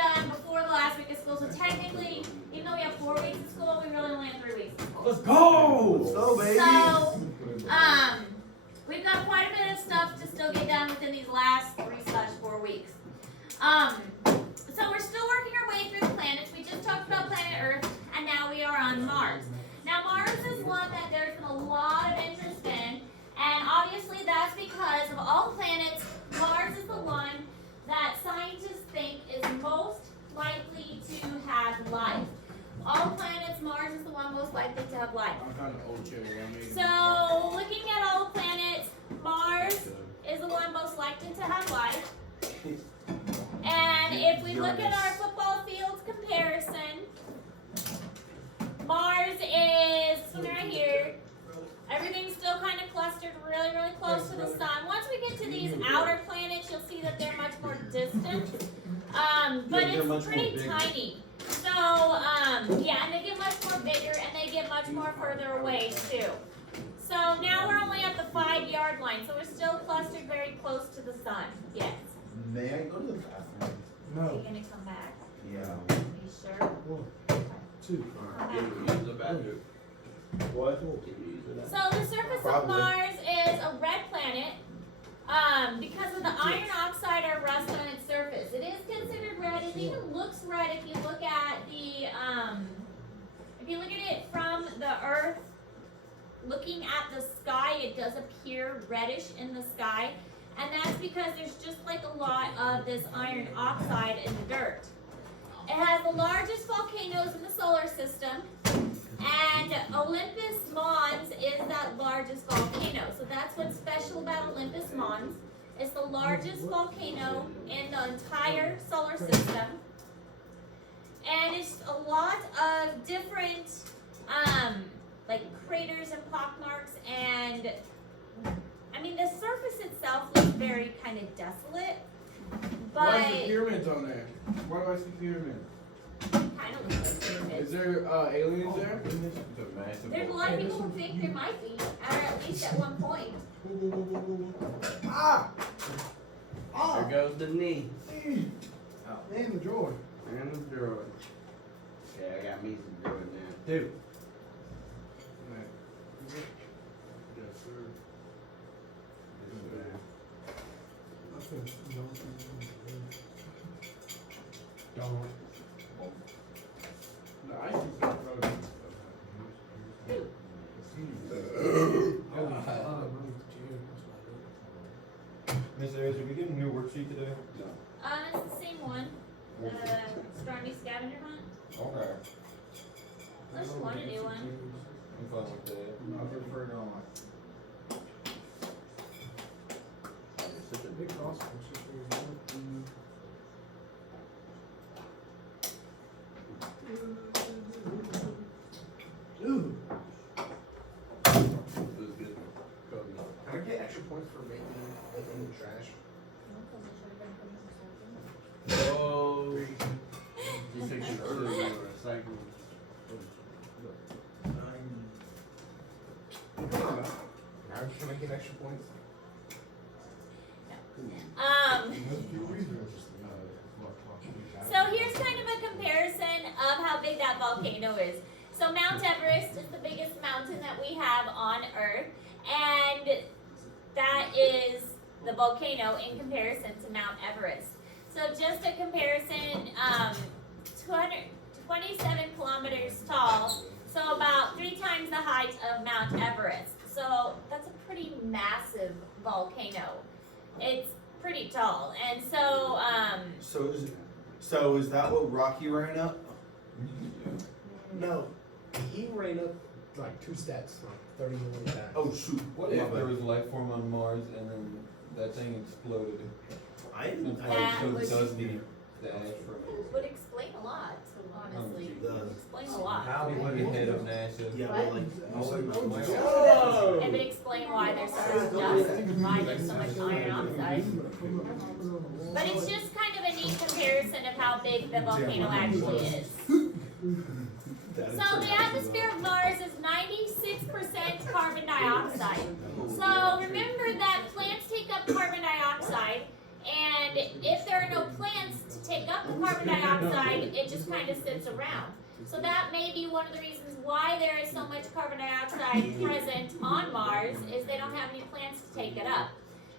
done before the last week of school. So technically, even though we have 4 weeks of school, we really only have 3 weeks of school. Let's go! Let's go, baby. So, we've got quite a bit of stuff to still get done within these last 3/4 weeks. So we're still working our way through the planets. We just talked about planet Earth, and now we are on Mars. Now, Mars is one that there's been a lot of interest in, and obviously that's because of all planets, Mars is the one that scientists think is most likely to have life. All planets, Mars is the one most likely to have life. I'm kind of old chair. So, looking at all the planets, Mars is the one most likely to have life. And if we look at our football field comparison, Mars is right here. Everything's still kind of clustered really, really close to the sun. Once we get to these outer planets, you'll see that they're much more distant. But it's pretty tiny. So, yeah, and they get much more bigger and they get much more further away too. So now we're only at the 5-yard line, so we're still clustered very close to the sun. Yes. May I go to the bathroom? Are No. you gonna come back? Yeah. Are you sure? 1, 2. What? So the surface of Mars is a red planet because of the iron oxide or rust on its surface. It is considered red. It even looks red if you look at it from the Earth. Looking at the sky, it does appear reddish in the sky, and that's because there's just like a lot of this iron oxide in the dirt. It has the largest volcanoes in the solar system, and Olympus Mons is that largest volcano. So that's what's special about Olympus Mons. It's the largest volcano in the entire solar system. And it's a lot of different like craters and pockmarks, and I mean the surface itself looks very kind of desolate. Why is the But pyramids on there? Why do I see pyramids? kind of looks like pyramids. Is there aliens there? There's a lot of people who think there might be, or at least at one point. Ah! There goes the knee. In the drawer. And the droid. Okay, I got me some droid now. Dude. Yes, sir. Don't. No, I see some photos. Miss Ayers, did we get a new worksheet today? It's the same one. The Stormy Scavenger Hunt. Okay. Unless you want a new one. I'm fine with that. I prefer it on. Such a big cost. Ooh. Can I get extra points for making the trash? Oh. You take it early or recycle. Can I get extra points? So here's kind of a comparison of how big that volcano is. So Mount Everest is the biggest mountain that we have on Earth, and that is the volcano in comparison to Mount Everest. So just a comparison, 227 kilometers tall, so about 3 times the height of Mount Everest. So that's a pretty massive volcano. It's pretty tall, and so So is that what Rocky ran up? No, he ran up like 2 steps, like 30 million times. Oh shoot! What if there was life form on Mars and then that thing exploded? And That so would- dusty that ash from it. would explain a lot, honestly. It does. Explain a lot. How did we get head of NASA? Yeah, but like. Whoa! It would explain why there's so much dust and why there's so much iron oxide. But it's just kind of a neat comparison of how big the volcano actually is. So the atmosphere of Mars is 96% carbon dioxide. So remember that plants take up carbon dioxide, and if there are no plants to take up the carbon carbon dioxide, it just kind of sits around. So that may be one of the reasons why there is so much carbon dioxide present on Mars, is they don't have any plants to take it up.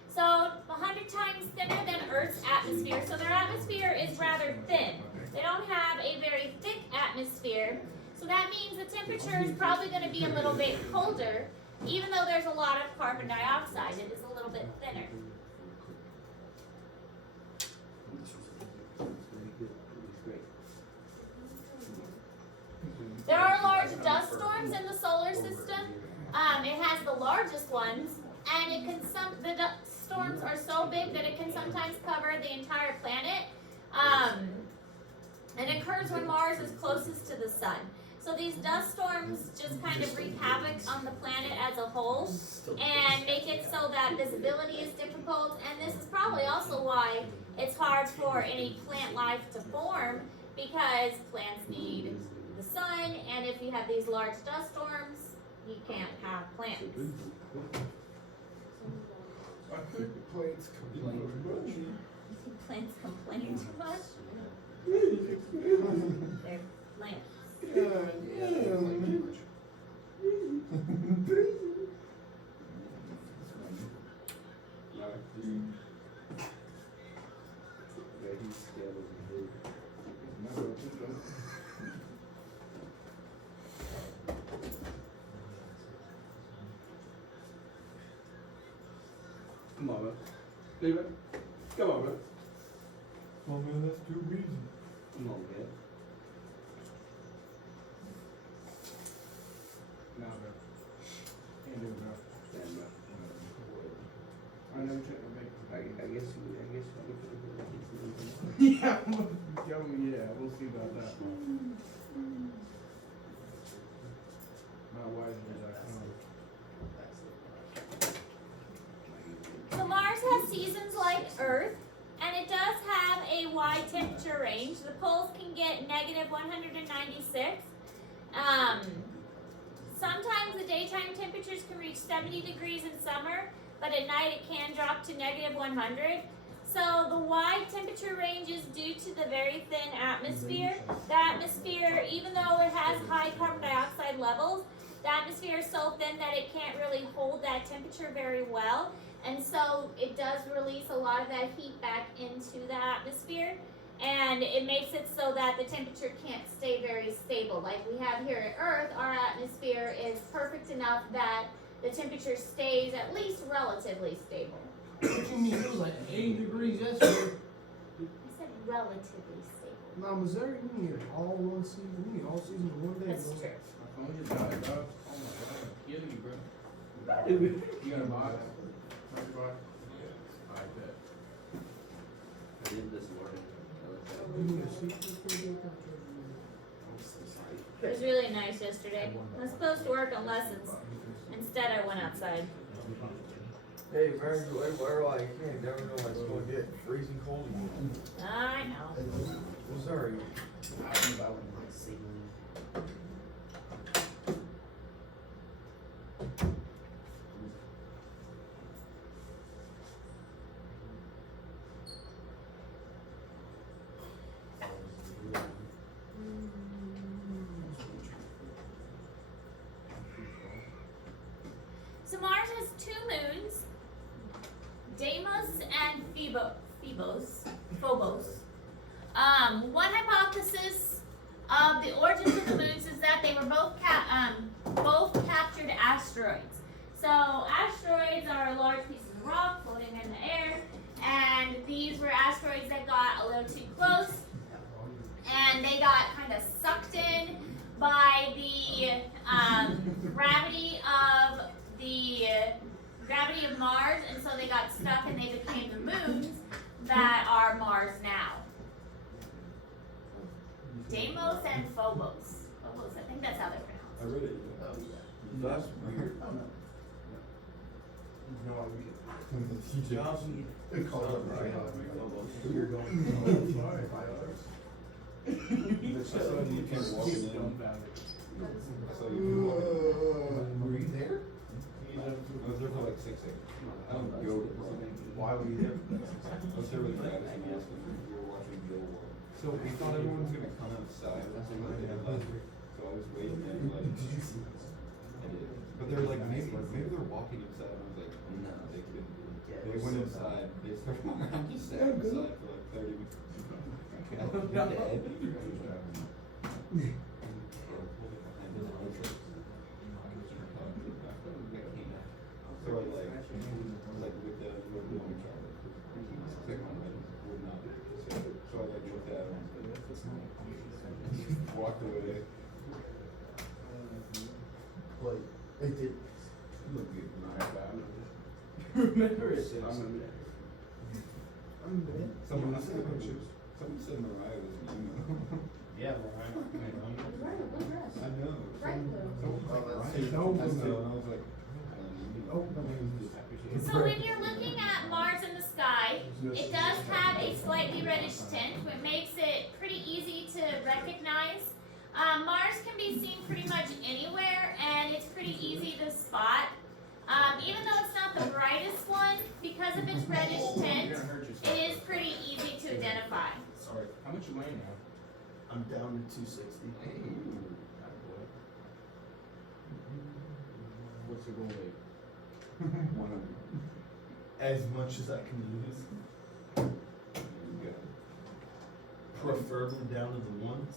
So 100 times thinner than Earth's atmosphere, so their atmosphere is rather thin. They don't have a very thick atmosphere, so that means the temperature is probably going to be a little bit colder, even though there's a lot of carbon dioxide. It is a little bit thinner. There are large dust storms in the solar system. It has the largest ones, and it can the dust storms are so big that it can sometimes cover the entire planet. And it occurs when Mars is closest to the sun. So these dust storms just kind of wreak havoc on the planet as a whole and make it so that visibility is difficult. And this is probably also why it's hard for any plant life to form, because plants need the sun, and if you have these large dust storms, you can't have plants. I think the plants complain too much. Plants complain too much? They're plants. Come on, man. Leave it. Come on, man. Oh man, that's too easy. Come on, man. Now, bro. Can't do it, bro. Stand up. I know you took the big. I guess you Yeah, yeah, we'll see about that. My wife is like, So Mars has seasons like Earth, and it does have a wide temperature range. The poles can get negative 196. Sometimes the daytime temperatures can reach 70 degrees in summer, but at night it can drop to negative 100. So the wide temperature range is due to the very thin atmosphere. The atmosphere, even though it has high carbon dioxide levels, the atmosphere is so thin that it can't really hold that temperature very well. And so it does release a lot of that heat back into the atmosphere. And it makes it so that the temperature can't stay very stable. Like we have here at Earth, our atmosphere is perfect enough that the temperature stays at least relatively stable. What you mean? It was like 80 degrees yesterday. I said relatively stable. Now, Missouri, we need all one season. We need all seasons in one day. That's bro. true. my phone just died, bro. Oh my god, I'm killing you, bro. You got a box? Everybody? I bet. I did this morning. We need a season for the contract. It was really nice yesterday. I was supposed to work on lessons. Instead, I went outside. Hey, man, we're like, you can't never know when it's gonna get freezing cold again. I know. Missouri. I don't know about like singing. So Mars has two moons, Deimos and Phobos. One hypothesis of the origins of the moons is that they were both captured asteroids. So asteroids are large pieces of rock floating in the air, and these were asteroids that got a little too close, and they got kind of sucked in by the gravity of Mars, and so they got stuck and they became the moons that are Mars now. Deimos and Phobos. Phobos, I think that's how they're pronounced. I read it. That's weird. No, Johnson. we call it right. You're going. So you can walk in. So you can walk in. Were you there? I was there for like 6 hours. I don't go. Why were you there? I was there with Travis and Wilson. We were watching Bill War. So we thought everyone was gonna come outside. So I was waiting and like. Did you see this? I did. But they're like, maybe they're walking inside. And I was like, no, they couldn't do it. They went inside. They started walking. I just sat outside for like 30 minutes. So I like with the second one would not. So I like looked at him, walked away. Like, they did. Look good. Remember it? Someone said Mariah was you. Yeah, Mariah. I know. Oh, that's And I was like, So when you're looking at Mars in the sky, it does have a slightly reddish tint, which makes it pretty easy to recognize. Mars can be seen pretty much anywhere, and it's pretty easy to spot. Even though it's not the brightest one, because of its reddish tint, You're gonna hurt yourself. it is pretty easy to identify. Sorry. How much you weighing now? I'm down to 260. What's your goal weight? 100. As much as I can use. Preferably down to the ones.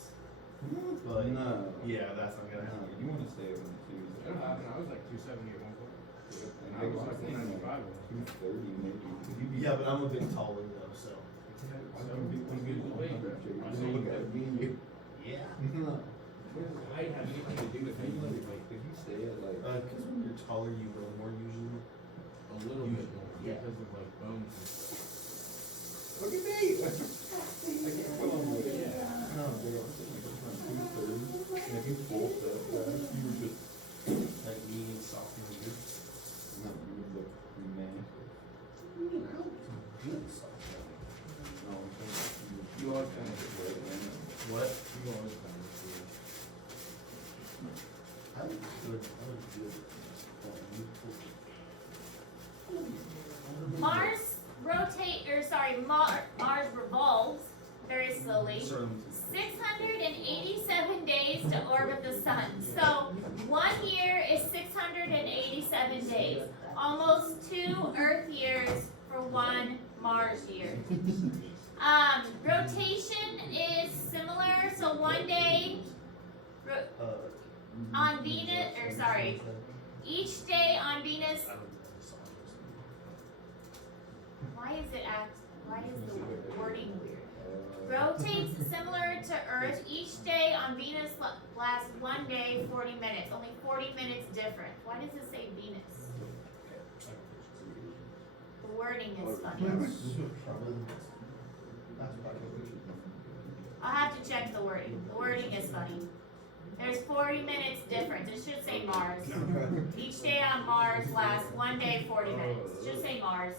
But No. yeah, that's not gonna No, happen. you want to stay over the twos. That happened. I was like 270 at one point. And I was like 195. 230 maybe. Yeah, but I'm a bit taller though, so. Look at me. Yeah. No. Height has anything to do with If anything. you stay at like. Cause when you're taller, you run more usually. A little bit more. Yeah. Because of like bones. Look at me! I can't put on weight. Yeah. No, they are sitting like around 230. And if you full stuff, you were just. Like me and sophomore year. No, you would look massive. No, I'm saying you are kind of right now. What? You always kind of see. I look good. I look good. Mars Mars revolves very slowly. 687 days to orbit the sun. So 1 year is 687 days. Almost 2 Earth years for 1 Mars year. Rotation is similar. So 1 day on Venus, each day on Venus. Why is the wording weird? Rotates similar to Earth. Each day on Venus lasts 1 day, 40 minutes. Only 40 minutes different. Why does it say Venus? The wording is funny. I'll have to check the wording. The wording is funny. There's 40 minutes difference. It should say Mars. Each day on Mars lasts 1 day, 40 minutes. It should say Mars.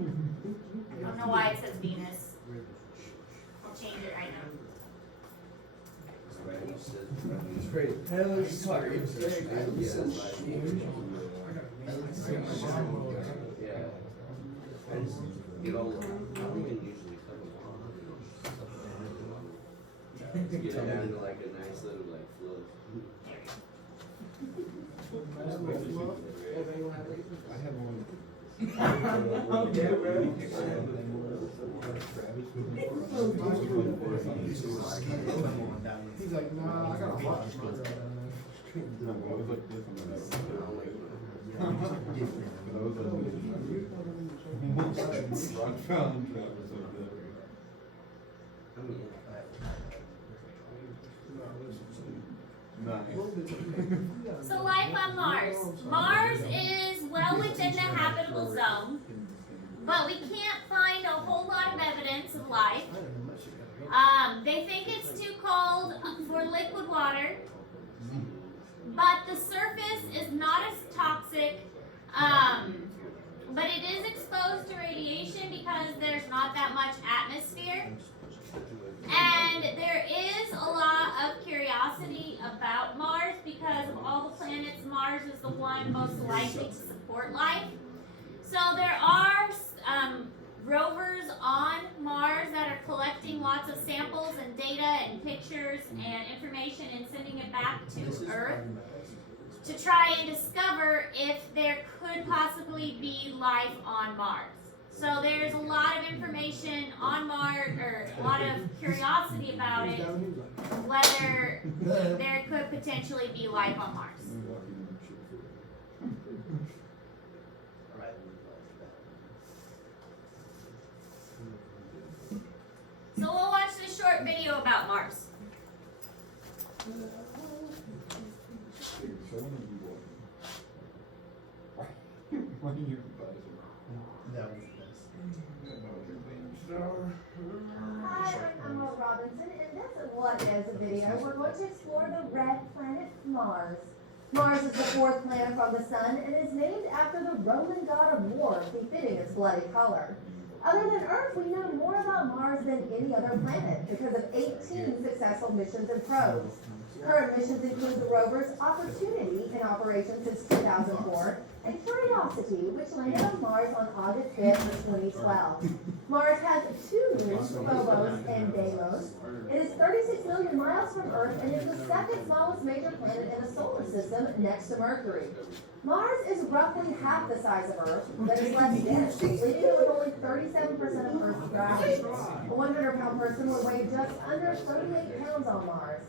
I don't know why it says Venus. I'll change it right now. It's great. Get all, I don't even usually cover get it down to like a nice little like flow. I have one. He's like, nah, I got a hot spot. No, but it was like this one. Rock found Travis like that. I mean, Nice. So life on Mars. Mars is well within the habitable zone, but we can't find a whole lot of evidence of life. They think it's too cold for liquid water, but the surface is not as toxic. But it is exposed to radiation because there's not that much atmosphere. And there is a lot of curiosity about Mars because of all the planets. Mars is the one most likely to support life. So there are rovers on Mars that are collecting lots pictures and information and sending it back to Earth to try and discover if there could possibly be life on Mars. So there's a lot of information on Mars, or a lot of curiosity about it, whether there could potentially be life on Mars. So we'll watch this short video about Mars. That was the best. Hi, I'm Emerald Robinson, and this is what is a video. We're going to explore the red planet Mars. Mars is the fourth planet from the sun and is named after the Roman god of war, befitting its bloody color. Other than Earth, we know more about Mars than any other planet because of 18 successful missions and probes. Current missions include the rovers Opportunity, in operation since 2004, and Curiosity, which landed on Mars on August 5th of 2012. Mars has two moons, Phobos and Deimos. It is 36 million miles from Earth and is the second smallest major planet in the solar system next to Mercury. Mars is roughly half the size of Earth, but is less dense, leaving it with only 37% of Earth's gravity. A 100-pound person would weigh just under 38 pounds on Mars.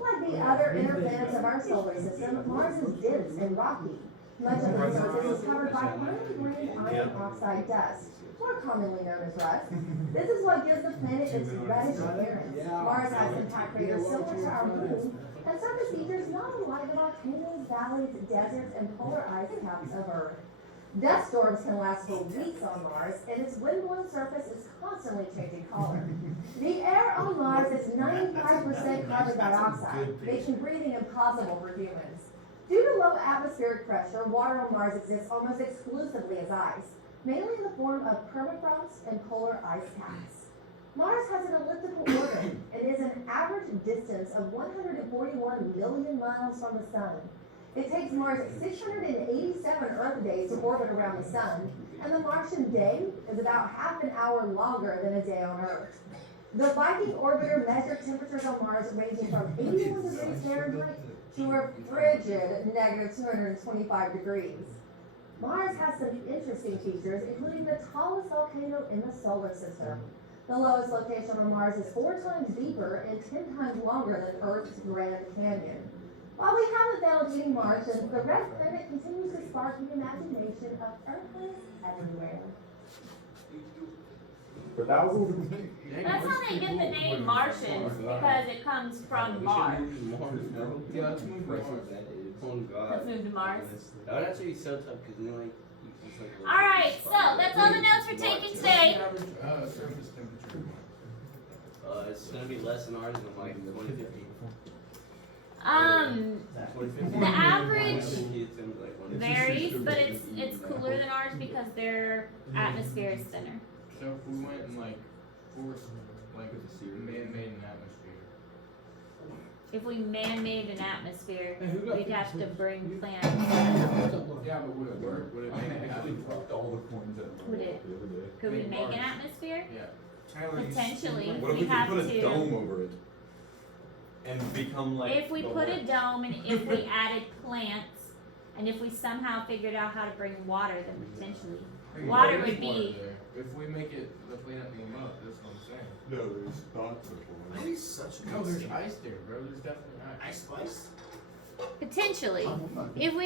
Like the other inner planets of our solar system, Mars is dense and rocky. Much of the surface is covered by finely grained iron oxide dust, more commonly known as rust. This is what gives the planet its reddish appearance. Mars has impact craters similar to our moon, and surface features not unlike the volcanoes, valleys, deserts, and polar ice caps of Earth. Dust storms can last for weeks on Mars, and its windblown surface is constantly changing color. The air on Mars is 95% carbon dioxide, making breathing impossible for humans. Due to low atmospheric pressure, water on Mars exists almost exclusively as ice, mainly in the form of permafrost and polar ice caps. Mars has an elliptical orbit and is an average distance of 141 million miles from the Sun. It takes Mars 687 Earth days to orbit around the Sun, and the Martian day is about half an hour longer than a day on Earth. The Viking orbiter measured temperatures on Mars ranging from 81 degrees Fahrenheit to a frigid negative 225 degrees. Mars has some interesting features, including the tallest volcano in the solar system. The lowest location on Mars is 4 times deeper and 10 times longer than Earth's Grand Canyon. While we haven't found any Martians, the red planet continues to spark the imagination of Earthlings everywhere. That's how they get the name Martians, because it comes from Mars. Yeah, let's move right on. Oh God. Let's move to Mars. That would actually be so tough because you know, like, you just like. Alright, so that's all the notes we're taking today. Surface temperature. It's gonna be less than ours in like 2050. 2050. The average It's gonna be like 150. varies, but it's cooler than ours because their atmosphere is thinner. So if we went and like forced, like man-made an atmosphere. If we man-made an atmosphere, we'd have to bring plants. Yeah, but would it work? Would it make it happen? Would it? Could we make an atmosphere? Yeah. Potentially. What if We we have could put a dome to. over it? And become like. If we the put a world? dome and if we added plants, and if we somehow figured out how to bring water, then potentially. Water There is would be- water there. If we make it the planet beam up, that's what I'm saying. No, there's not such a That is such a No, good there's scene. ice there, bro. There's definitely ice. Ice spice? Potentially. If we